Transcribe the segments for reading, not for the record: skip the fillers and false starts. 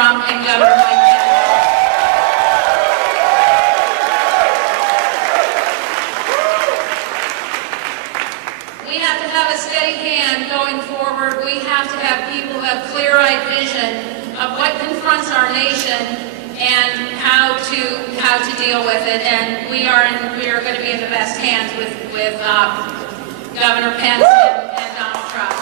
Trump and Governor Pence. We have to have a steady hand going forward. We have to have people who have clear-eyed vision of what confronts our nation and how to deal with it. And we are going to be in the best hands with Governor Pence and Donald Trump.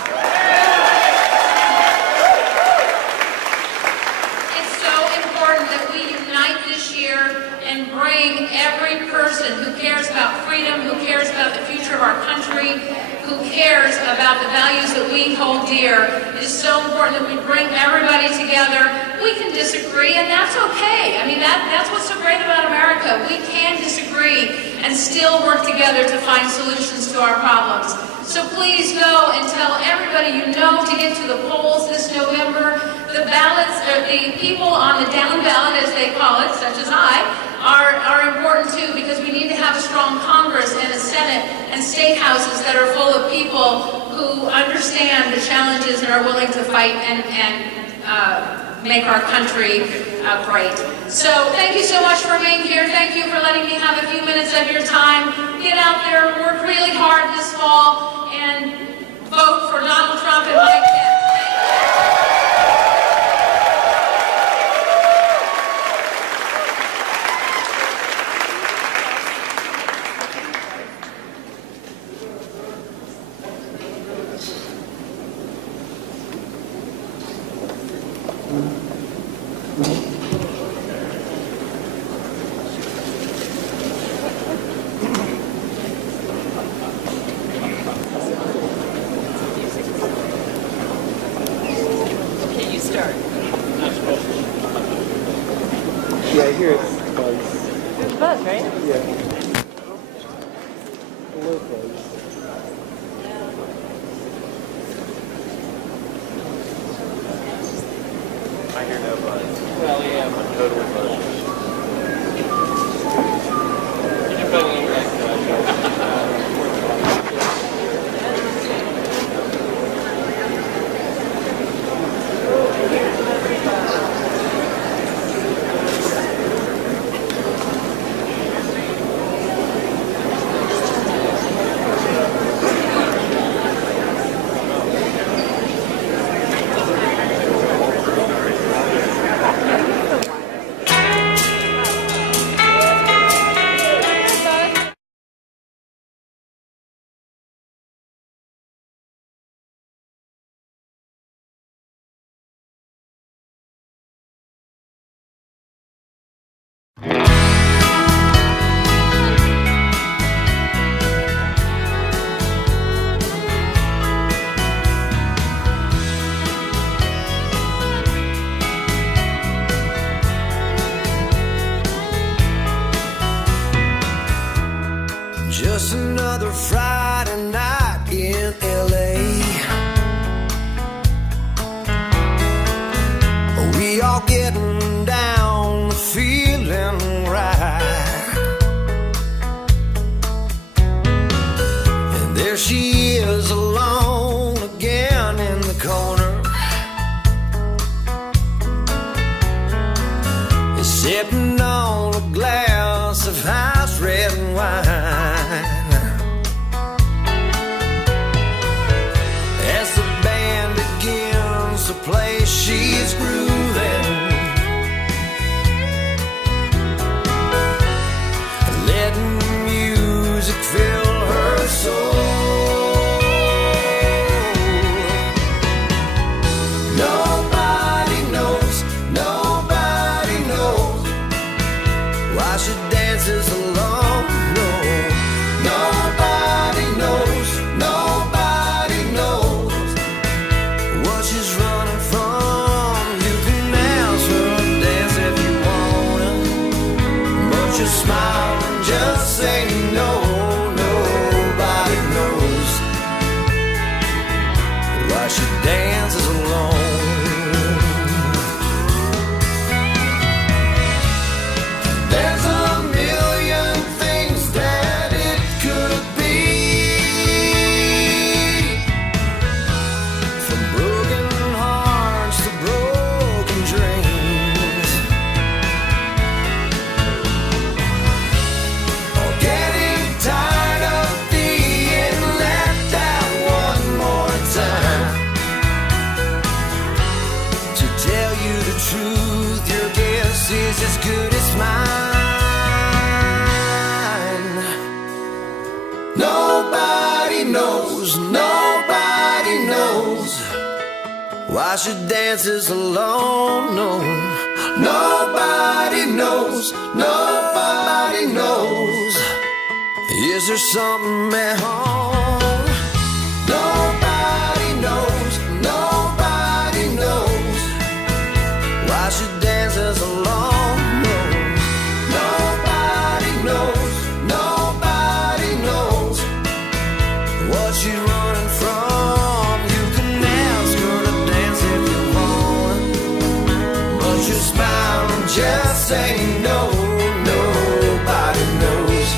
It's so important that we unite this year and bring every person who cares about freedom, who cares about the future of our country, who cares about the values that we hold dear. It is so important that we bring everybody together. We can disagree, and that's okay. I mean, that's what's so great about America. We can disagree and still work together to find solutions to our problems. So please go and tell everybody you know to get to the polls this November. The ballots, the people on the down ballot, as they call it, such as I, are important too, because we need to have a strong Congress and a Senate and state houses that are full of people who understand the challenges and are willing to fight and make our country great. So thank you so much for being here. Thank you for letting me have a few minutes of your time. Get out there, work really hard this fall, and vote for Donald Trump and Mike Pence. Yeah, I hear it's buzz. There's a buzz, right? Yeah. A little buzz. I hear no buzz. Well, yeah. I'm totally buzzed. You can put it in your Just another Friday night in LA. We all getting down, feeling right. And there she is alone again in the corner, sipping on a glass of house red wine. As the band begins to play, she's grooving, letting music fill her soul. Nobody knows why she dances alone. No, nobody knows what she's running from. You can ask her to dance if you wanna, but you smile and just say no. Nobody knows why she dances alone. There's a million things that it could be, from broken hearts to broken dreams. is as good as mine. Nobody knows, nobody knows why she dances alone. No, nobody knows, nobody knows. Is there something at home? Nobody knows, nobody knows why she dances alone. No, nobody knows, nobody knows what she's running from. You can ask her to dance if you want, but your smile just say no. Nobody knows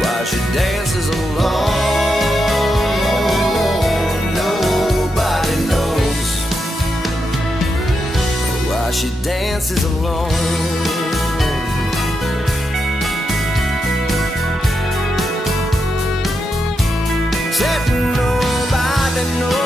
why she dances alone. Nobody knows why she dances alone. Said nobody knows.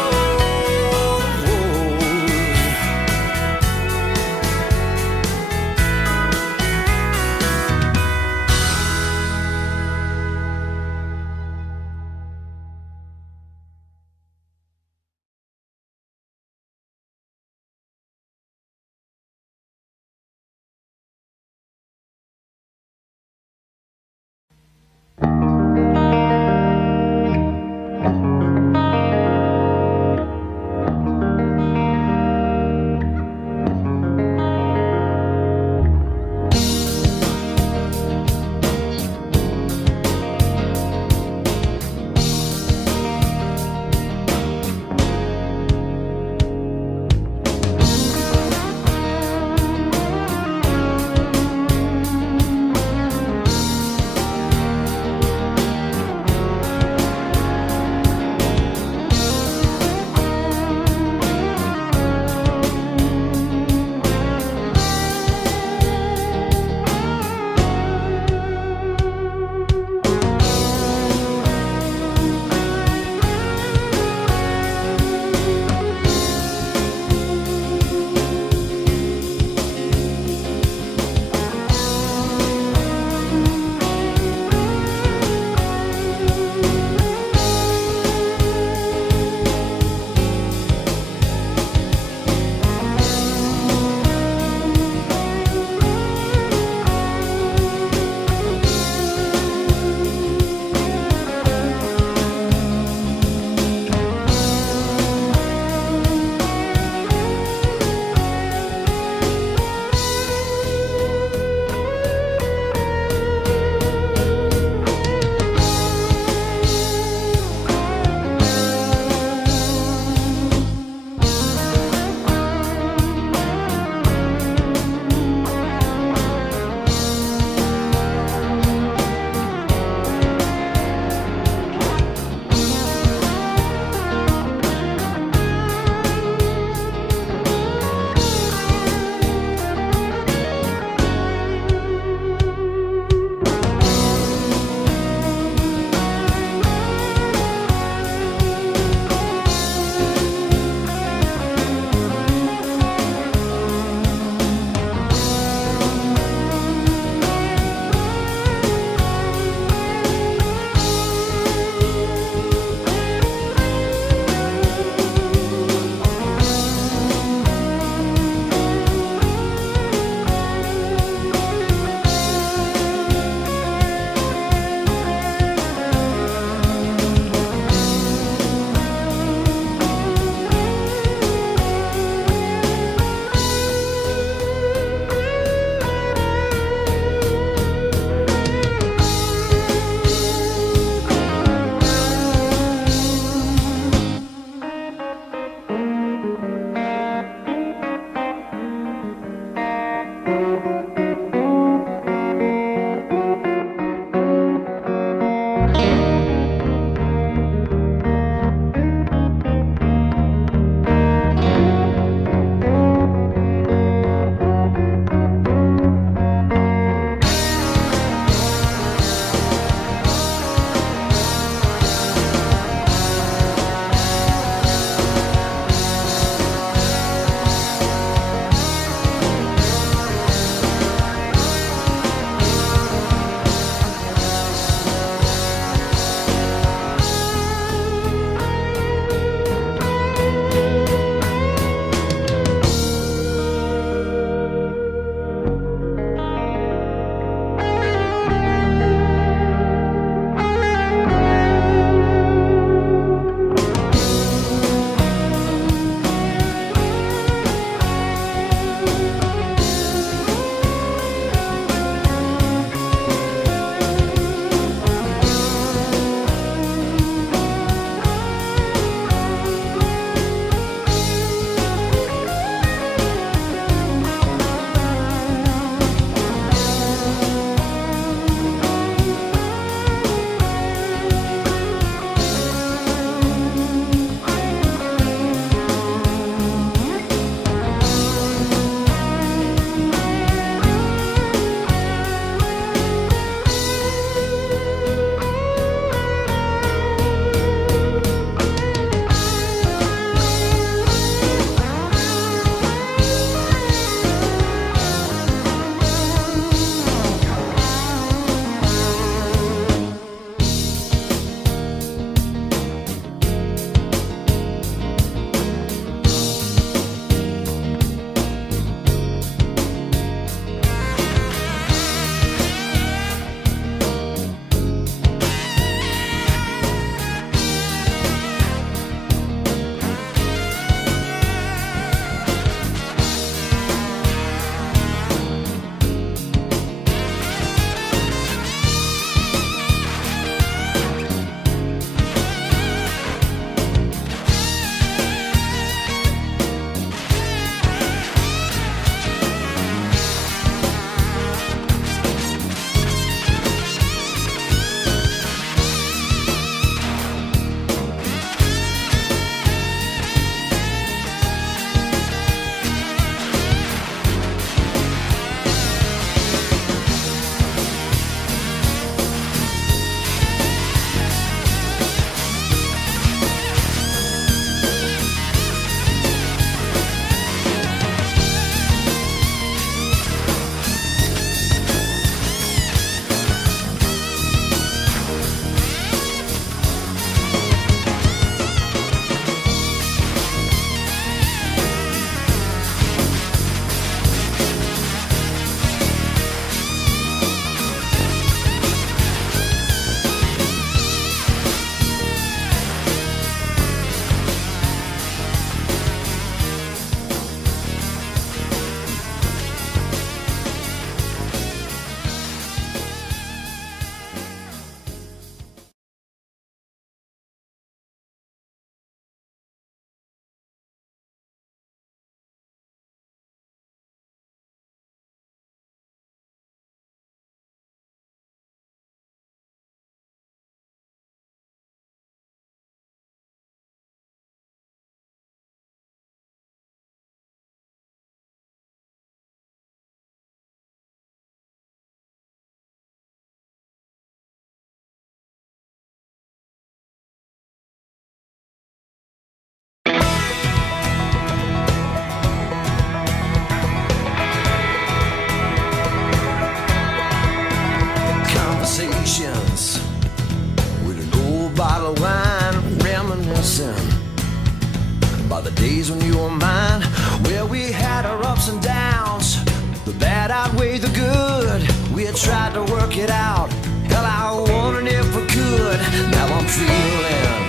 tried to work it out. Hell, I wondered if we could. Now I'm feeling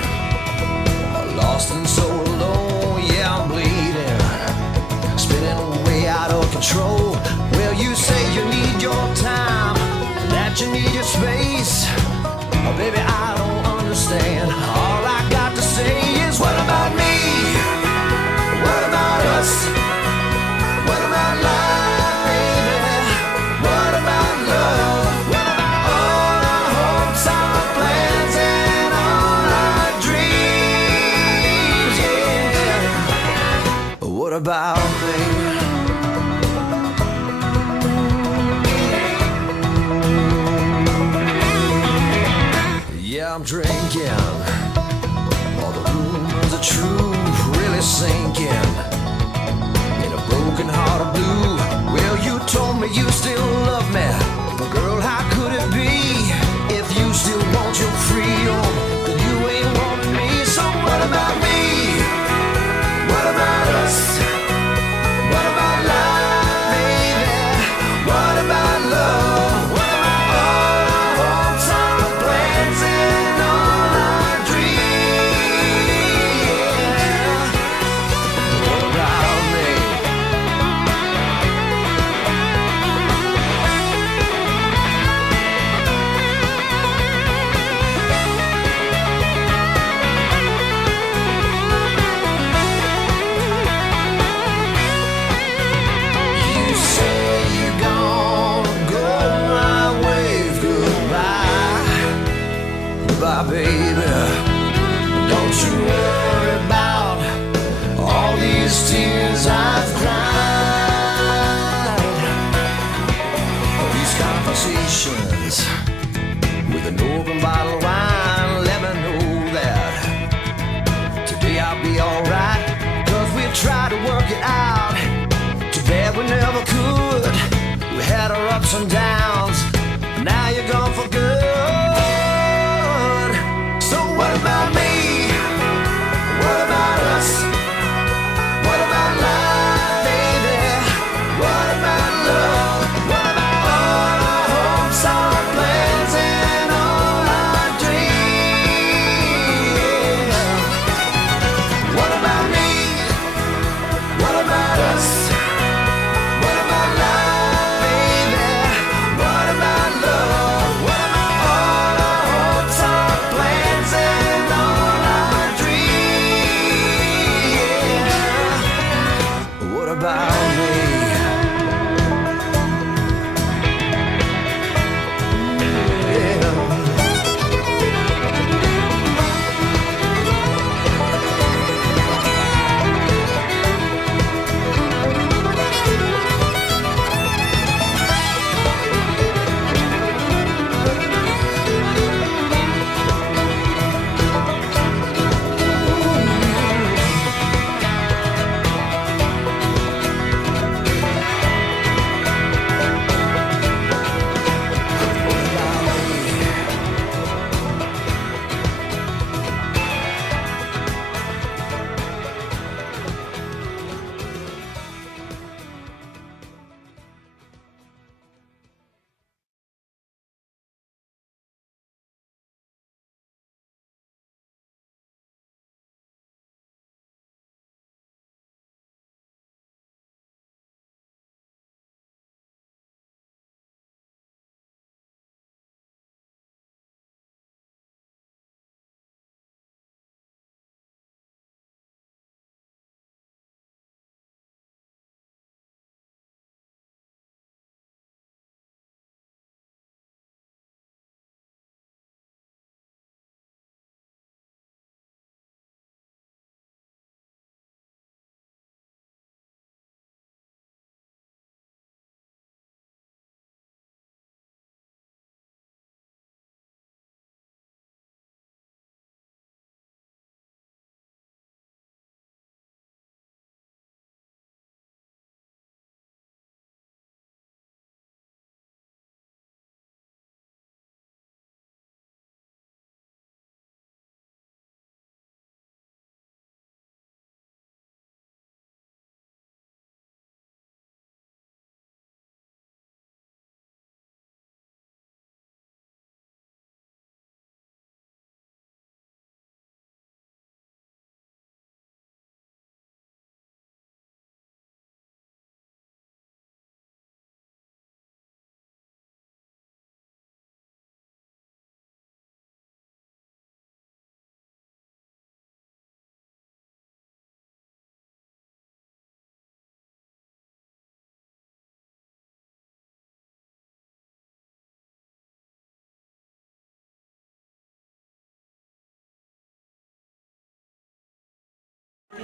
lost and so alone. Yeah, I'm bleeding, spinning way out of control. Well, you say you need your time, that you need your space. Oh, baby, I don't understand. All I got to say is, what about me? What about us? What about life, baby? What about love? What about all our hopes, our plans, and all our dreams? Yeah. What about me? Yeah, I'm drinking. All the rumors are true, really sinking. In a broken heart of blue. Well, you told me you still love me, but girl, how could it be? If you still want your freedom, then you ain't wanting me. So what about me? What about us? What about life, baby? What about love? What about all our hopes, our plans, and all our dreams? What about me? You say you're gonna go, I wave goodbye. Goodbye, baby. Don't you worry about all these tears I've cried. These conversations with an open bottle of wine, let me know that today I'll be alright. Cause we tried to work it out, too bad we never could. We had our ups and downs, now you're gone for good. So what about me? What about us? What about life, baby? What about love? What about all our hopes, our plans, and all our dreams? What about me? What about us? What about life, baby? What about love? What about all our hopes, our plans, and all our dreams? What about me? Yeah.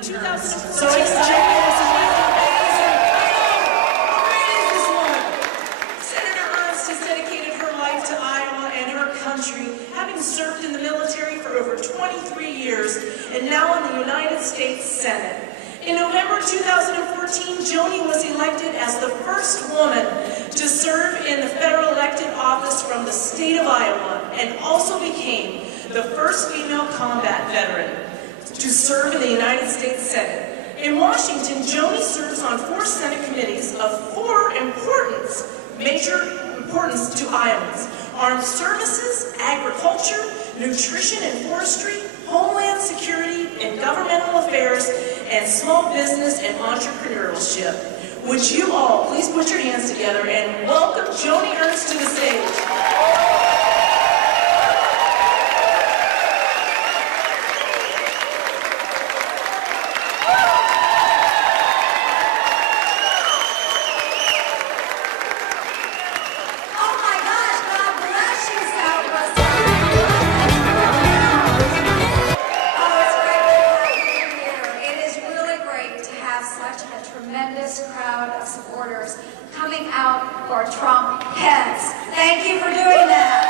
So it's Joni has amazing. How great is this one? Senator Ernst has dedicated her life to Iowa and her country, having served in the military for over 23 years and now in the United States Senate. In November 2014, Joni was elected as the first woman to serve in the federal elected office from the state of Iowa and also became the first female combat veteran to serve in the United States Senate. In Washington, Joni serves on 4 Senate committees of 4 major importance to Iowans: Armed Services, Agriculture, Nutrition and Forestry, Homeland Security and Governmental Affairs, and Small Business and Entrepreneurship. Would you all please put your hands together and welcome Joni Ernst to the stage. Crowd of supporters coming out for Trump Pence. Thank you for doing that.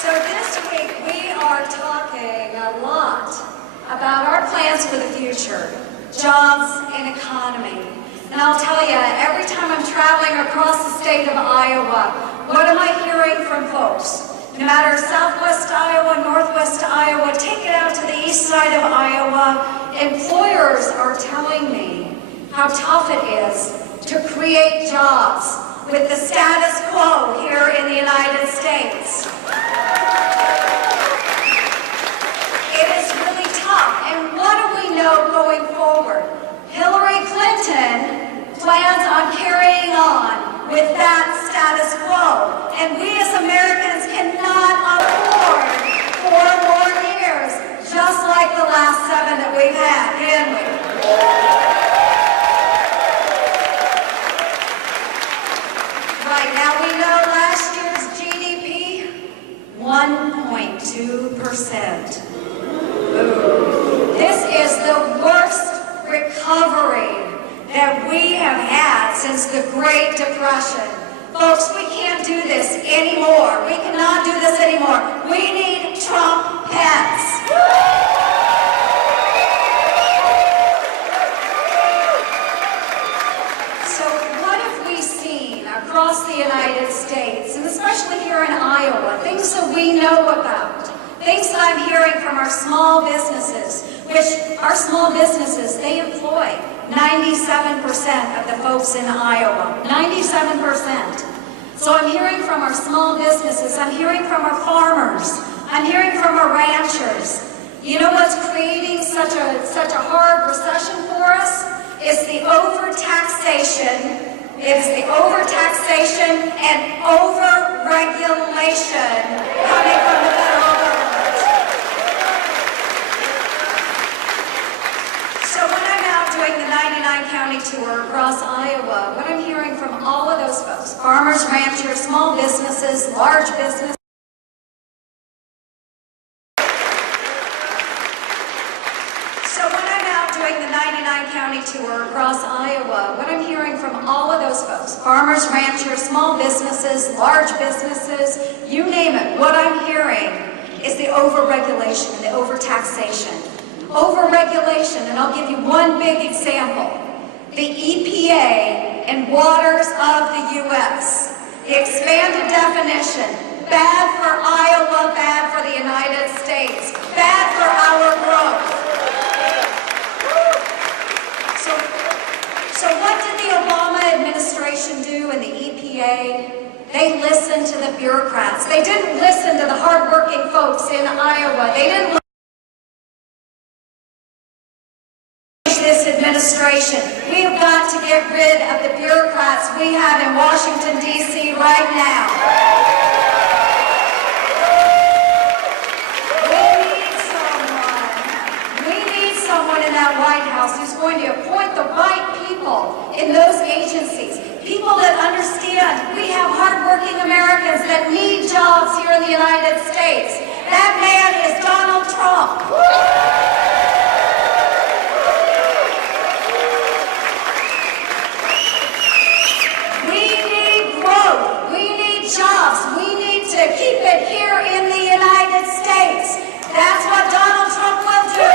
So this week we are talking a lot about our plans for the future, jobs and economy. And I'll tell you, every time I'm traveling across the state of Iowa, what am I hearing from folks? No matter Southwest Iowa, Northwest Iowa, take it out to the east side of Iowa, employers are telling me how tough it is to create jobs with the status quo here in the United States. It is really tough. And what do we know going forward? Hillary Clinton plans on carrying on with that status quo. And we as Americans cannot afford 4 more years, just like the last 7 that we've had, can we? Right, now we know last year's GDP, 1.2%. This is the worst recovery that we have had since the Great Depression. Folks, we can't do this anymore. We cannot do this anymore. We need Trump Pence. So what have we seen across the United States, and especially here in Iowa, things that we know about, things that I'm hearing from our small businesses, which our small businesses, they employ 97% of the folks in Iowa, 97%. So I'm hearing from our small businesses, I'm hearing from our farmers, I'm hearing from our ranchers. You know what's creating such a hard recession for us? It's the overtaxation. It's the overtaxation and over-regulation coming from the federal government. So when I'm out doing the 99-county tour across Iowa, what I'm hearing from all of those folks, farmers, ranchers, small businesses, large businesses, tour across Iowa, what I'm hearing from all of those folks, farmers, ranchers, small businesses, large businesses, you name it, what I'm hearing is the overregulation and the overtaxation. Overregulation, and I'll give you one big example. The EPA and waters of the U.S. The expanded definition, bad for Iowa, bad for the United States, bad for our growth. So what did the Obama administration do in the EPA? They listened to the bureaucrats. They didn't listen to the hardworking folks in Iowa. They didn't listen to this administration. We've got to get rid of the bureaucrats we have in Washington, D.C. right now. We need someone in that White House who's going to appoint the right people in those agencies, people that understand we have hardworking Americans that need jobs here in the United States, That man is Donald Trump. We need growth. We need jobs. We need to keep it here in the United States. That's what Donald Trump will do.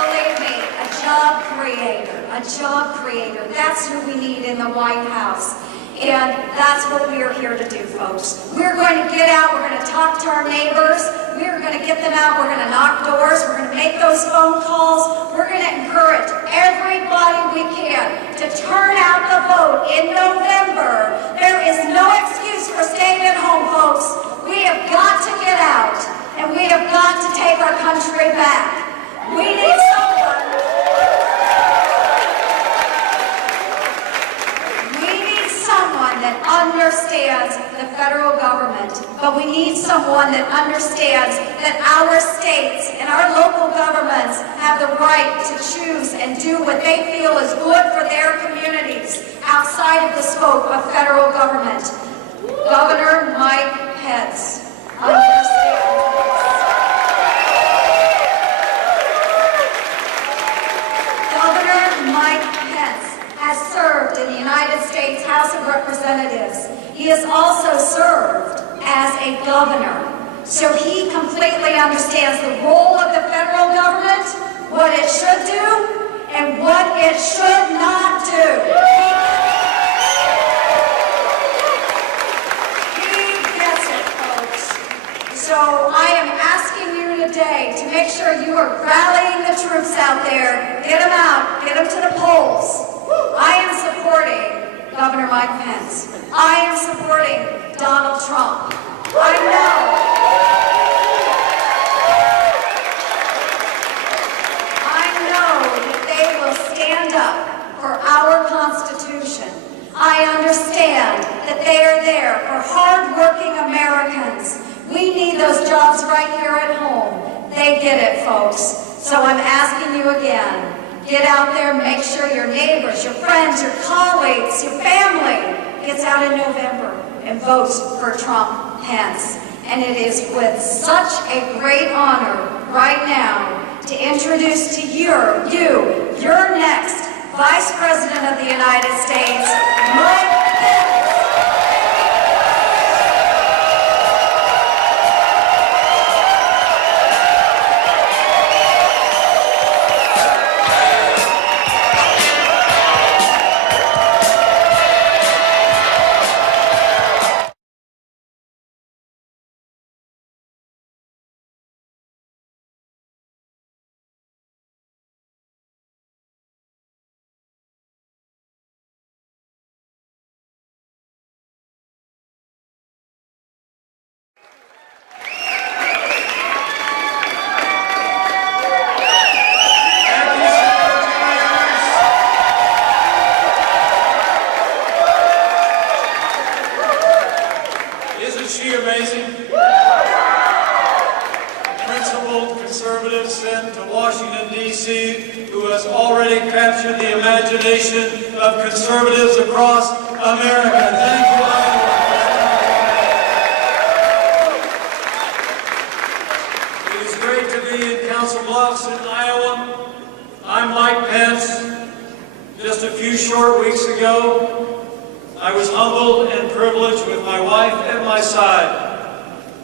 Believe me, a job creator, a job creator. That's who we need in the White House. And that's what we are here to do, folks. We're going to get out, we're going to talk to our neighbors, we're going to get them out, we're going to knock doors, we're going to make those phone calls, we're going to encourage everybody we can to turn out the vote in November. There is no excuse for staying at home, folks. We have got to get out, and we have got to take our country back. We need someone. That understands the federal government, but we need someone that understands that our states and our local governments have the right to choose and do what they feel is good for their communities outside of the scope of federal government. Governor Mike Pence understands this. Governor Mike Pence has served in the United States House of Representatives. He has also served as a governor. So he completely understands the role of the federal government, what it should do, and what it should not do. He gets it, folks. So I am asking you today to make sure you are rallying the troops out there. Get them out. Get them to the polls. I am supporting Governor Mike Pence. I am supporting Donald Trump. I know that they will stand up for our Constitution. I understand that they are there for hard-working Americans. We need those jobs right here at home. They get it, folks. So I'm asking you again. Get out there, make sure your neighbors, your friends, your colleagues, your family gets out in November and votes for Trump Pence. And it is with such a great honor right now to introduce to your next Vice President of the United States, Mike Pence. Sent to Washington, D.C., who has already captured the imagination of conservatives across America. Thank you, Iowa. It is great to be in Council Bluffs in Iowa. I'm Mike Pence. Just a few short weeks ago, I was humbled and privileged with my wife at my side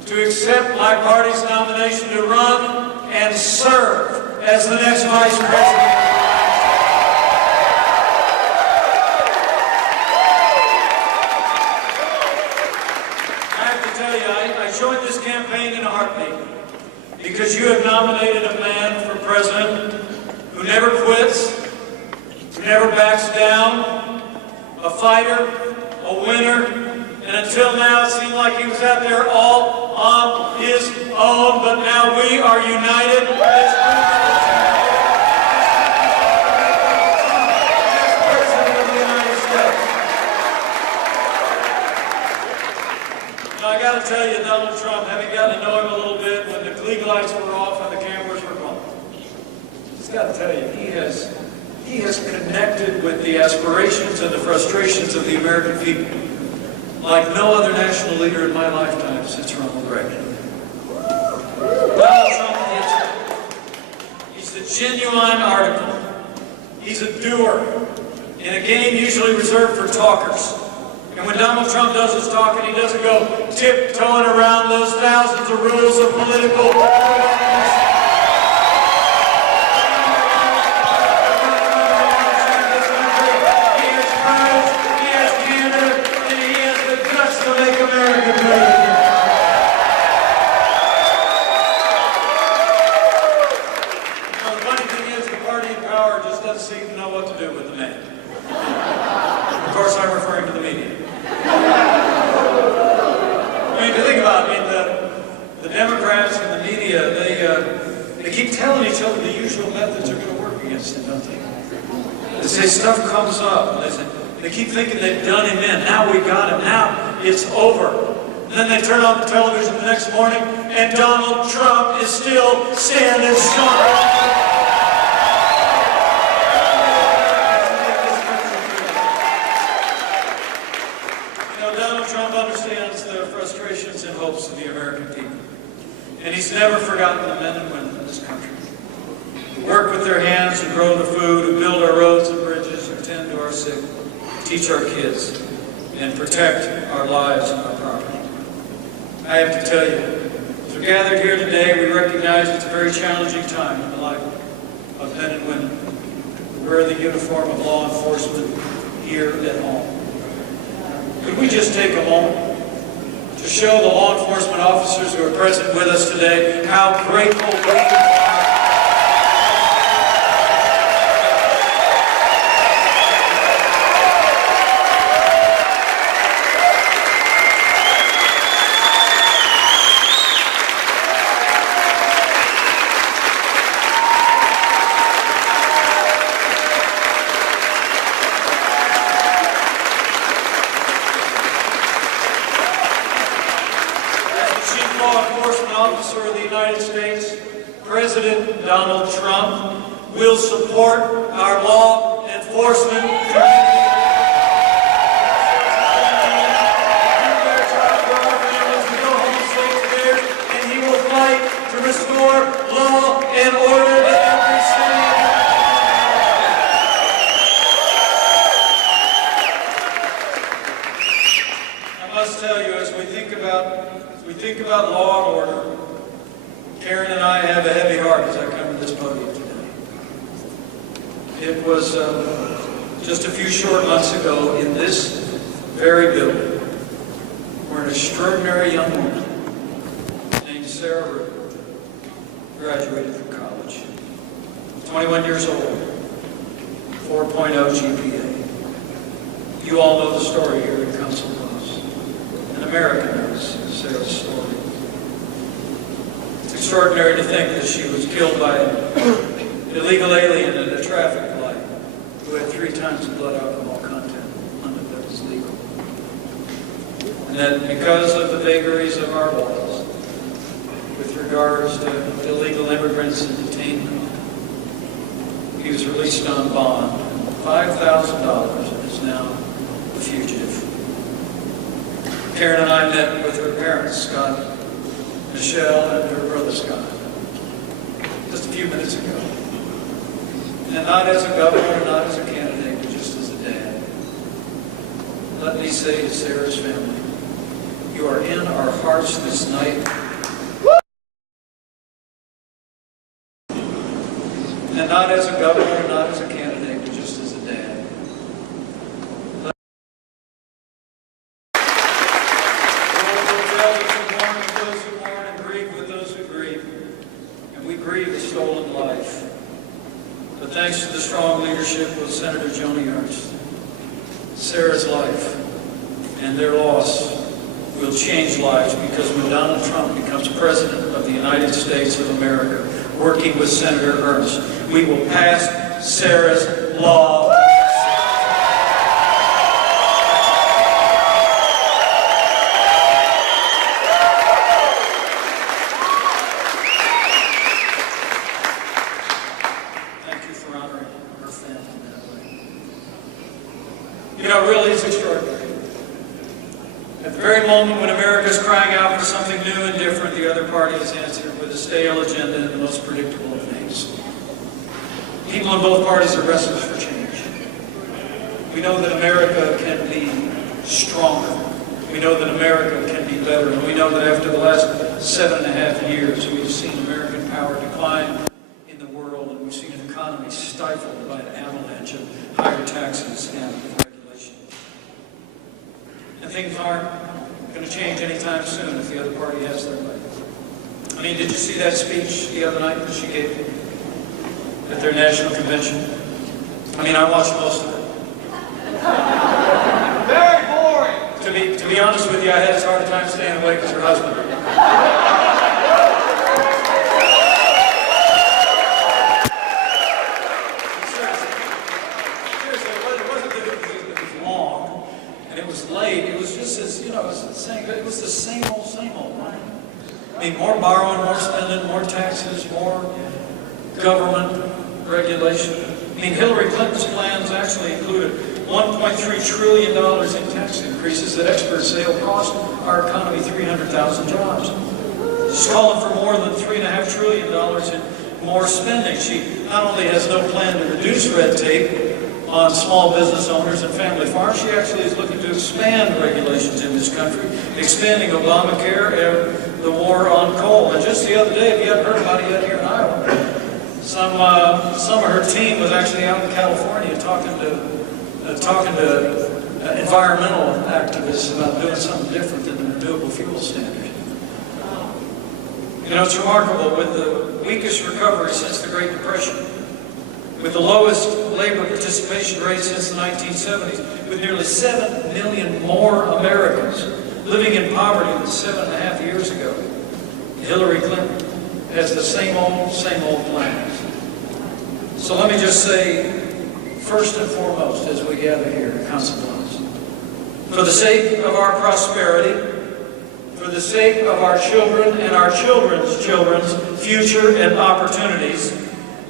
to accept my party's nomination to run and serve as the next Vice President. I have to tell you, I joined this campaign in a heartbeat because you have nominated a man for president who never quits, who never backs down, a fighter, a winner, and until now it seemed like he was out there all on his own, but now we are united. As President of the United States. Now I got to tell you, Donald Trump, having gotten to know him a little bit when the league lights were off and the cameras were on, just got to tell you, he has connected with the aspirations and the frustrations of the American people. like no other national leader in my lifetime since Ronald Reagan. Donald Trump gets it. He's the genuine article. He's a doer in a game usually reserved for talkers. And when Donald Trump does his talking, he doesn't go tiptoeing around those thousands of rules of political correctness. He has courage, he has candor, and he has the guts to make America great again. You know, the funny thing is, the party in power just doesn't seem to know what to do with the man. Of course, I'm referring to the media. I mean, to think about it, the Democrats and the media, they keep telling each other the usual methods are going to work against him, don't they? They say stuff comes up. They keep thinking they've done him in. Now we got him. Now it's over. And then they turn on the television the next morning, and Donald Trump is still standing strong. Frustrations and hopes of the American people. And he's never forgotten the men and women in this country who work with their hands, who grow the food, who build our roads and bridges, who tend to our sick, teach our kids, and protect our lives and our property. I have to tell you, as we're gathered here today, we recognize it's a very challenging time in the life of men and women who wear the uniform of law enforcement here at home. Could we just take a moment to show the law enforcement officers who are present with us today how grateful we are. Officer of the United States, President Donald Trump will support our law enforcement community. And he will fight to restore law and order to every city. I must tell you, as we think about law and order, Karen and I have a heavy heart as I come to this podium today. It was just a few short months ago in this very building where an extraordinary young woman named Sarah Ritter graduated from college. 21 years old, 4.0 GPA. You all know the story here at Council Bluffs. And America knows Sarah's story. It's extraordinary to think that she was killed by an illegal alien at a traffic light who had 3 times the blood alcohol content limit that was legal. And that because of the vagaries of our laws with regards to illegal immigrants and detainment, he was released on bond, $5,000, and is now a fugitive. Karen and I met with her parents, Scott, Michelle, and her brother Scott, just a few minutes ago. And not as a governor, not as a candidate, but just as a dad. Let me say to Sarah's family, you are in our hearts this night. And not as a governor, not as a candidate, but just as a dad. But thanks to the strong leadership of Senator Joni Ernst, Sarah's life and their loss will change lives, because when Donald Trump becomes President of the United States of America, working with Senator Ernst, we will pass Sarah's law. You know, really, it's extraordinary. new and different, the other party has answered with a stale agenda and the most predictable of names. People in both parties are restless for change. We know that America can be stronger. We know that America can be better. And we know that after the last 7.5 years, we've seen American power decline in the world, and we've seen an economy stifled by an avalanche of higher taxes and regulation. And things aren't going to change anytime soon if the other party has their way. I mean, did you see that speech the other night that she gave at their national convention? I mean, I watched most of it. Very boring. To be honest with you, I had as hard a time staying awake as her husband. Seriously, it wasn't that it was long and it was late. It was just as, it was the same old, right? I mean, more borrowing, more spending, more taxes, more government regulation. I mean, Hillary Clinton's plans actually included $1.3 trillion in tax increases that experts say will cost our economy 300,000 jobs. She's calling for more than $3.5 trillion in more spending. She not only has no plan to reduce red tape on small business owners and family farms, she actually is looking to expand regulations in this country, expanding Obamacare and the war on coal. And just the other day, if you haven't heard about it yet here in Iowa, some of her team was actually out in California talking to environmental activists about doing something different than the renewable fuel standard. It's remarkable, with the weakest recovery since the Great Depression, with the lowest labor participation rate since the 1970s, with nearly 7 million more Americans living in poverty than 7.5 years ago, Hillary Clinton has the same old plans. So let me just say, first and foremost, as we gather here at Council Bluffs, for the sake of our prosperity, for the sake of our children and our children's future and opportunities,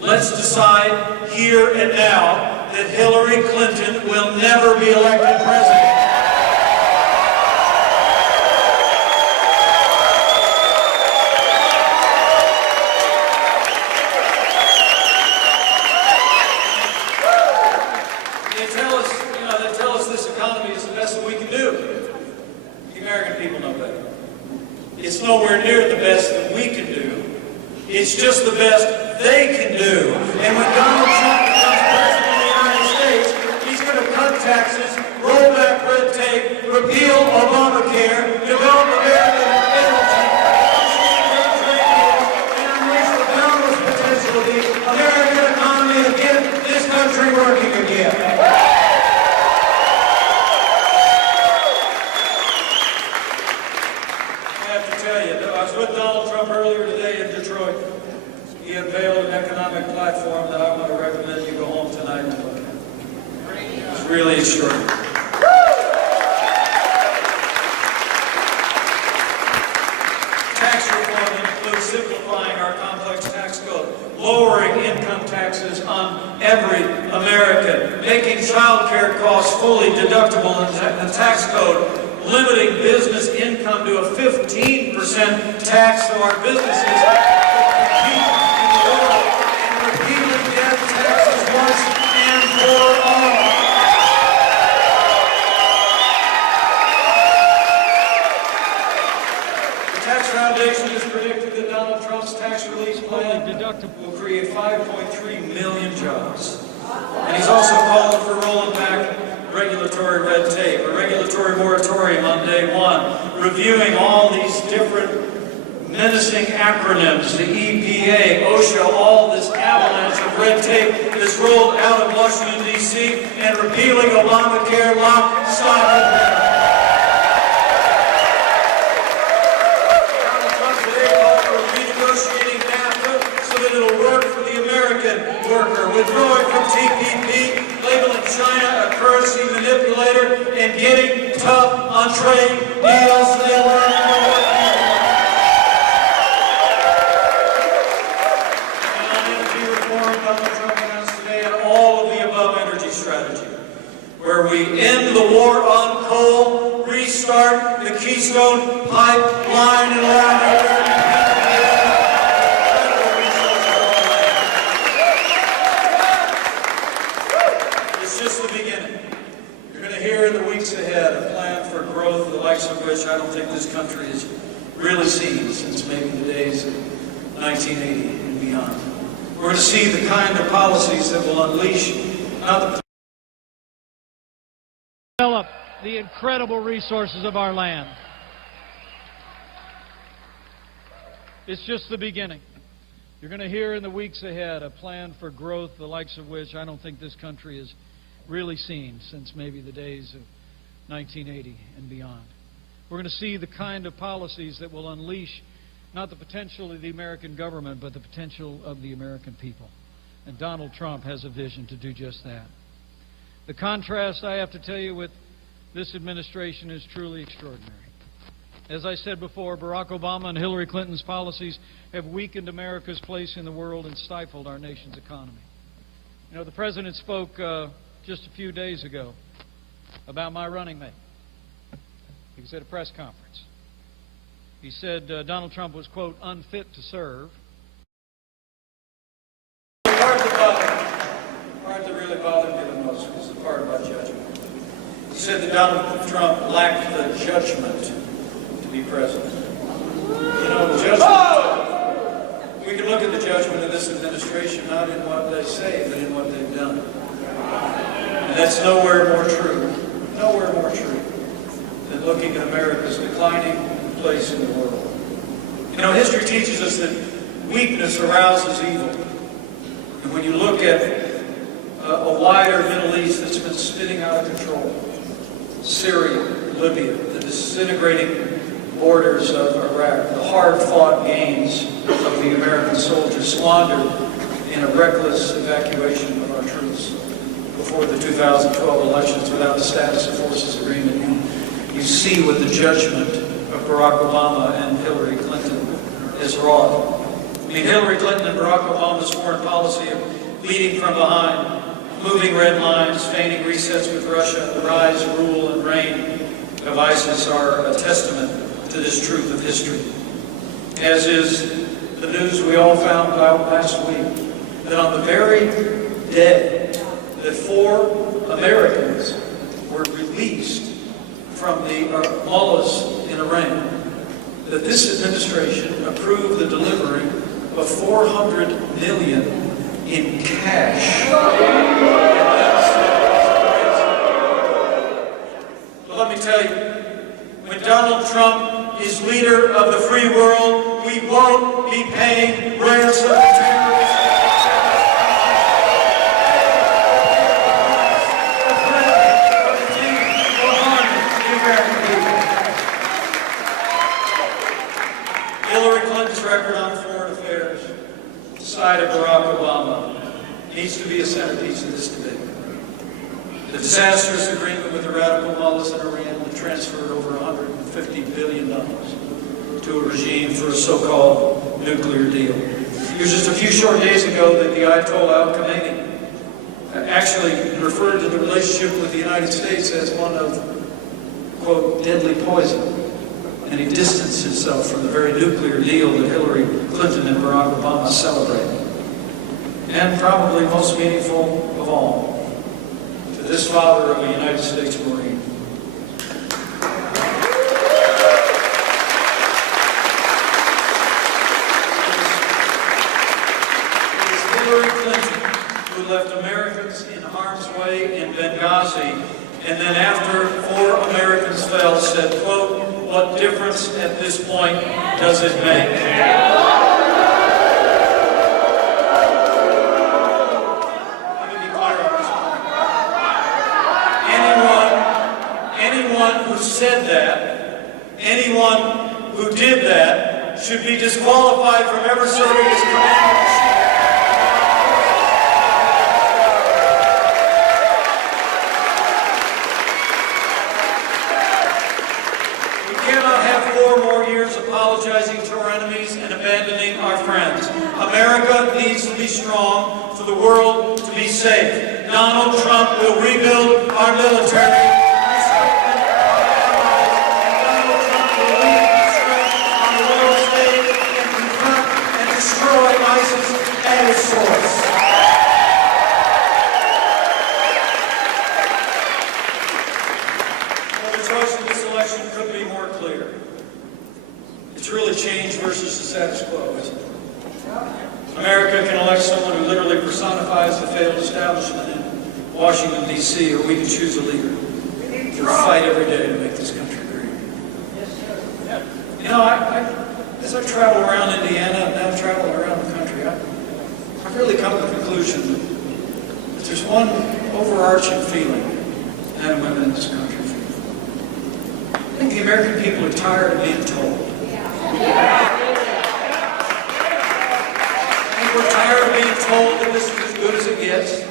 let's decide here and now that Hillary Clinton will never be elected president. They tell us this economy is the best that we can do. The American people know better. It's nowhere near the best that we can do. It's just the best they can do. And when Donald Trump becomes president of the United States, he's going to cut taxes, roll back red tape, repeal Obamacare, develop American energy, and unleash the boundless potential of the American economy and get this country working again. I was with Donald Trump earlier today in Detroit. He unveiled an economic platform that I want to recommend you go home tonight and look at. It's really extraordinary. Tax reform includes simplifying our complex tax code, lowering income taxes on every American, making child care costs fully deductible in the tax code, limiting business income to a 15% tax so our businesses can compete in the world, and repealing death taxes once and for all. The Tax Foundation has predicted that Donald Trump's tax relief plan will create 5.3 million jobs. And he's also calling for rolling back regulatory red tape, a regulatory moratorium on day one, reviewing all these different menacing acronyms, the EPA, OSHA, all this avalanche of red tape that's rolled out of Washington, D.C., and repealing Obamacare, lock, stock, and barrel. Donald Trump today called for renegotiating NAFTA so that it'll work for the American worker, withdrawing from TPP, labeling China a currency manipulator, and getting tough on trade deals so they learn from what people want. And on energy reform, Donald Trump announced today an all-of-the-above energy strategy, where we end the war on coal, restart the Keystone Pipeline and allowing the American people to It's just the beginning. You're going to hear in the weeks ahead a plan for growth, the likes of which I don't think this country has really seen since maybe the days of 1980 and beyond. We're going to see the kind of policies that will unleash not the develop the incredible resources of our land. It's just the beginning. You're going to hear in the weeks ahead a plan for growth, the likes of which I don't think this country has really seen since maybe the days of 1980 and beyond. We're going to see the kind of policies that will unleash not the potential of the American government, but the potential of the American people. And Donald Trump has a vision to do just that. The contrast, I have to tell you, with this administration is truly extraordinary. As I said before, Barack Obama and Hillary Clinton's policies have weakened America's place in the world and stifled our nation's economy. You know, the President spoke just a few days ago about my running mate. He was at a press conference. He said Donald Trump was, quote, unfit to serve. The part that really bothered me the most was the part about judgment. He said that Donald Trump lacked the judgment to be president. You know, judgment, we can look at the judgment of this administration not in what they say, but in what they've done. And that's nowhere more true than looking at America's declining place in the world. You know, history teaches us that weakness arouses evil. And when you look at a wider Middle East that's been spinning out of control, Syria, Libya, the disintegrating borders of Iraq, the hard-fought gains of the American soldiers squandered in a reckless evacuation of our troops before the 2012 elections without a status of forces agreement, you see what the judgment of Barack Obama and Hillary Clinton has wrought. I mean, Hillary Clinton and Barack Obama's foreign policy of leading from behind, moving red lines, feigning resets with Russia, the rise, rule, and reign of ISIS are a testament to this truth of history. As is the news we all found out last week, that on the very day that 4 Americans were released from the mullahs in Iran, that this administration approved the delivery of $400 million in cash. But let me tell you, when Donald Trump is leader of the free world, we won't be paying ransom to terrorists. Hillary Clinton's record on foreign affairs, side of Barack Obama, needs to be a centerpiece of this debate. The disastrous agreement with the radical mullahs in Iran that transferred over $150 billion to a regime for a so-called nuclear deal. It was just a few short days ago that the Ayatollah Khamenei actually referred to the relationship with the United States as one of, quote, deadly poison. And he distanced himself from the very nuclear deal that Hillary Clinton and Barack Obama celebrate. And probably most meaningful of all, to this father of a United States Marine. It was Hillary Clinton who left Americans in harm's way in Benghazi, and then after 4 Americans fell, said, quote, what difference at this point does it make? Let me be clear on this point. Anyone who said that, anyone who did that, should be disqualified from ever serving as commander-in-chief. Apologizing to our enemies and abandoning our friends. America needs to be strong for the world to be safe. Donald Trump will rebuild our military. Donald Trump birthright license at its source. Well, the choice in this election couldn't be more clear. It's really change versus the status quo, isn't it? America can elect someone who literally personifies the failed establishment in Washington, D.C., or we can choose a leader who will fight every day to make this country great. You know, as I've traveled around Indiana and now traveled around the country, I've really come to the conclusion that there's one overarching feeling men and women in this country feel. I think the American people are tired of being told. We're tired of being told that this is as good as it gets.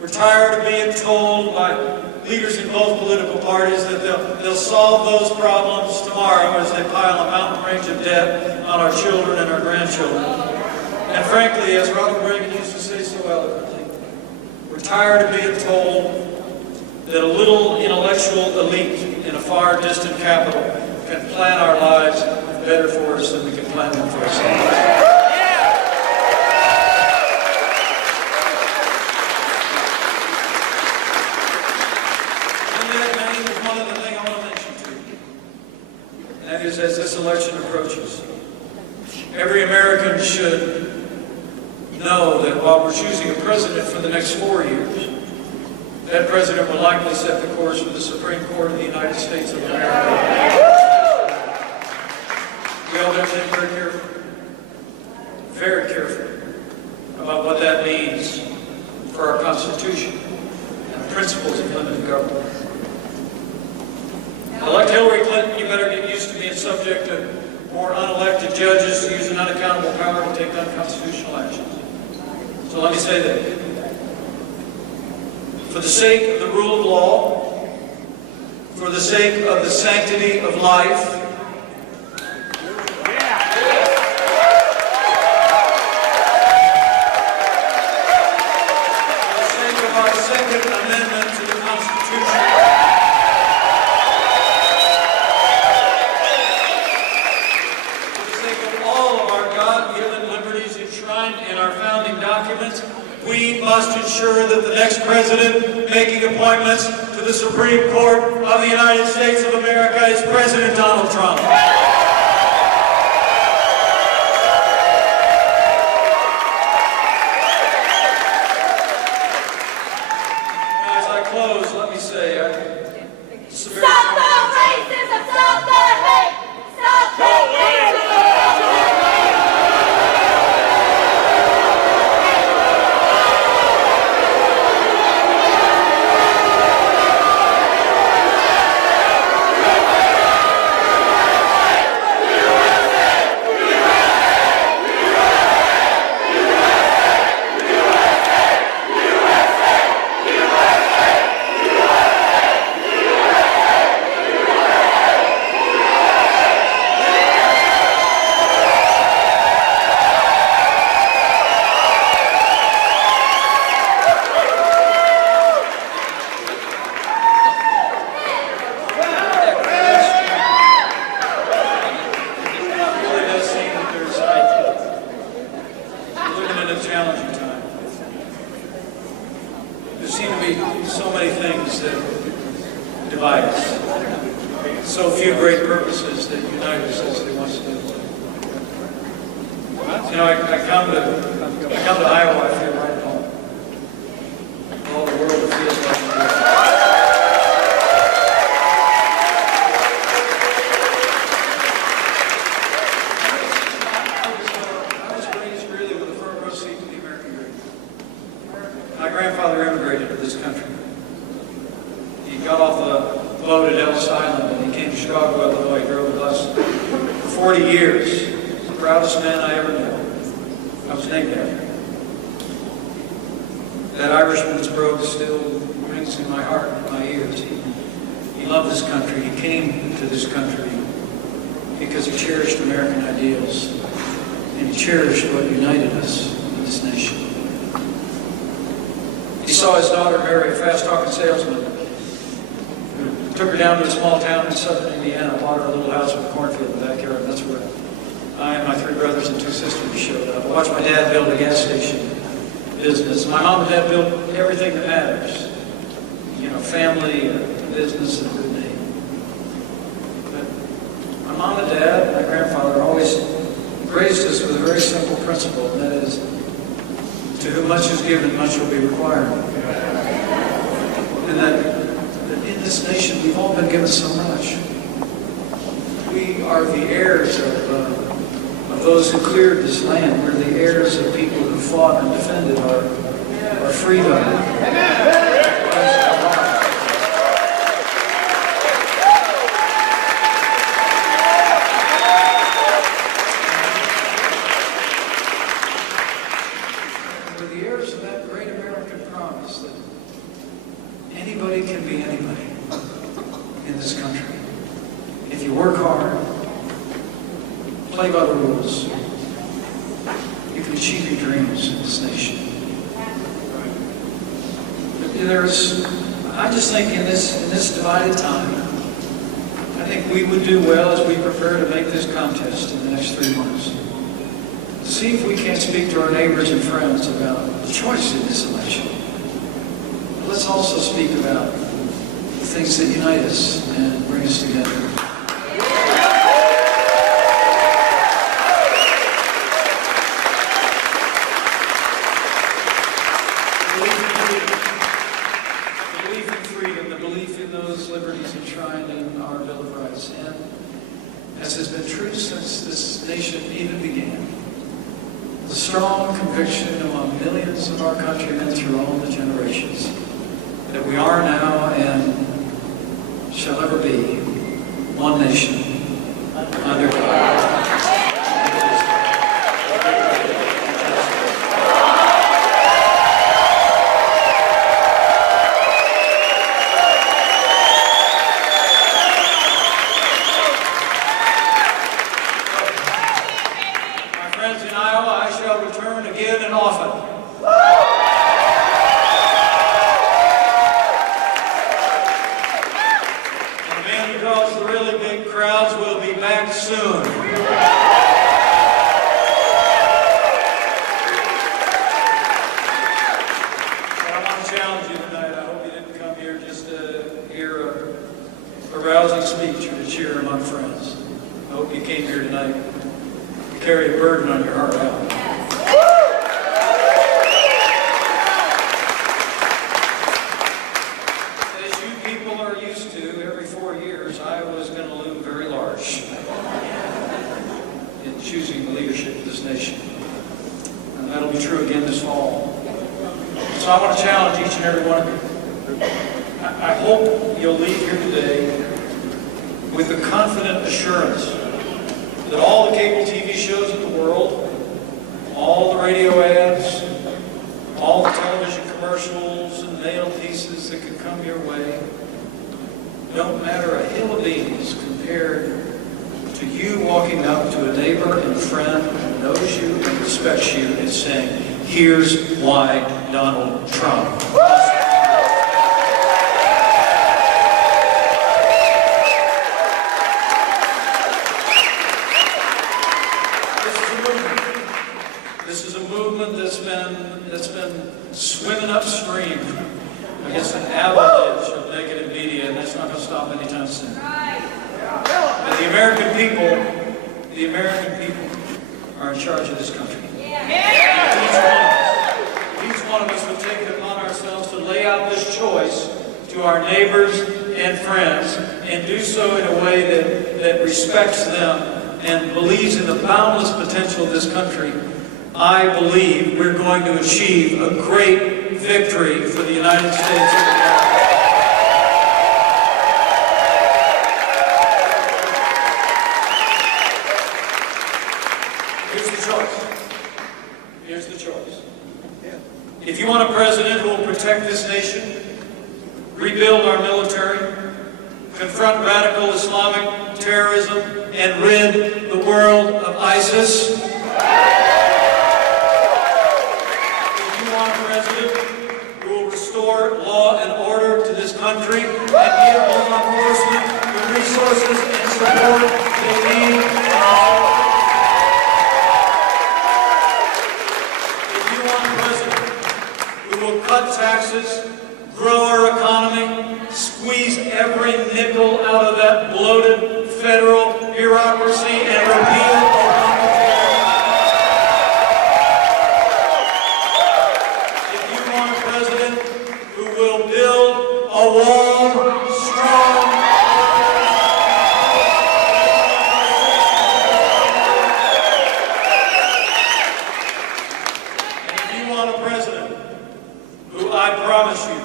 We're tired of being told by leaders in both political parties that they'll solve those problems tomorrow as they pile a mountain range of debt on our children and our grandchildren. And frankly, as Ronald Reagan used to say so eloquently, we're tired of being told that a little intellectual elite in a far distant capital can plan our lives better for us than we can plan them for ourselves. As this election approaches, every American should know that while we're choosing a president for the next 4 years, that president will likely set the course for the Supreme Court of the United States of America. We all have to think very carefully about what that means for our Constitution and the principles of limited government. Elect Hillary Clinton, you better get used to being subject to more unelected judges who use an unaccountable power to take unconstitutional actions. So let me say that. For the sake of the rule of law, for the sake of the sanctity of life, for the sake of our Second Amendment to the Constitution, in our founding documents, we must ensure that the next president making appointments to the Supreme Court of the United States of America is President Donald Trump. As I close, let me say, stop the racism! Stop the hate! Stop the racism! Challenging time. There seem to be so many things that divide us. So few great purposes that unite us as they once did. You know, I come to Iowa, I feel right at home. All the world feels like my grandfather immigrated to this country. He got off the boat at Ellis Island and he came to Chicago, Illinois. He drove with us for 40 years. The proudest man I ever knew. I was named after him. That Irishman's brogue still rings in my heart and in my ears. He loved this country. He came to this country because he cherished American ideals and he cherished what united us in this nation. He saw his daughter marry a fast-talking salesman who took her down to a small town in southern Indiana, bought her a little house with a cornfield in the backyard, and that's where I and my 3 brothers and 2 sisters showed up. I watched my dad build a gas station business. My mom and dad built everything that matters. You know, family, business, and a good name. But my mom and dad, my grandfather always raised us with a very simple principle, and that is, to whom much is given, much will be required. And that in this nation, we've all been given so much. We are the heirs of those who cleared this land. We're the heirs of people who fought and defended our freedom. We're the heirs of that great American promise that anybody can be anybody in this country. If you work hard, play by the rules, you can achieve your dreams in this nation. I just think in this divided time, I think we would do well as we prepare to make this contest in the next 3 months. See if we can't speak to our neighbors and friends about the choice in this election. Let's also speak about the things that unite us and bring us together. The belief in those liberties enshrined in our Bill of Rights, and as has been true since this nation even began, the strong conviction among millions of our countrymen through all the generations that we are now and shall ever be one nation under God. In Iowa, I shall return again and often. And the man who draws the really big crowds will be back soon. But I want to challenge you tonight. I hope you didn't come here just to hear a rousing speech or to cheer among friends. I hope you came here tonight carry a burden on your heart out. As you people are used to, every 4 years, Iowa is going to loom very large in choosing the leadership of this nation. And that'll be true again this fall. So I want to challenge each and every one of you. I hope you'll leave here today with the confident assurance that all the cable TV shows in the world, all the radio ads, all the television commercials and mail pieces that can come your way don't matter a hill of beans compared to you walking up to a neighbor and a friend who knows you and respects you and saying, "Here's why Donald Trump." This is a movement that's been swimming upstream against an avalanche of negative media, and that's not going to stop anytime soon. And the American people are in charge of this country. Each one of us have taken it upon ourselves to lay out this choice to our neighbors and friends, and do so in a way that respects them and believes in the boundless potential of this country. I believe we're going to achieve a great victory for the United States of America. Here's the choice. Here's the choice. If you want a president who will protect this nation, rebuild our military, confront radical Islamic terrorism, and rid the world of ISIS, law and order to this country and give law enforcement the resources and support they need. want a president who will cut taxes, grow our economy, squeeze every nickel out of that bloated federal bureaucracy, and repeal Obamacare. If you want a president who will build a wall strong, and if you want a president who I promise you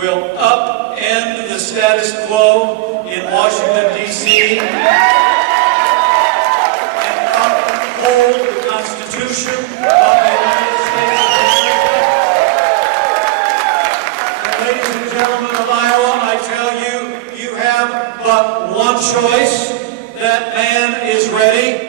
will upend the status quo in Washington, D.C., and uphold the Constitution of the United States of America. And ladies and gentlemen of Iowa, I tell you, you have but one choice. That man is ready.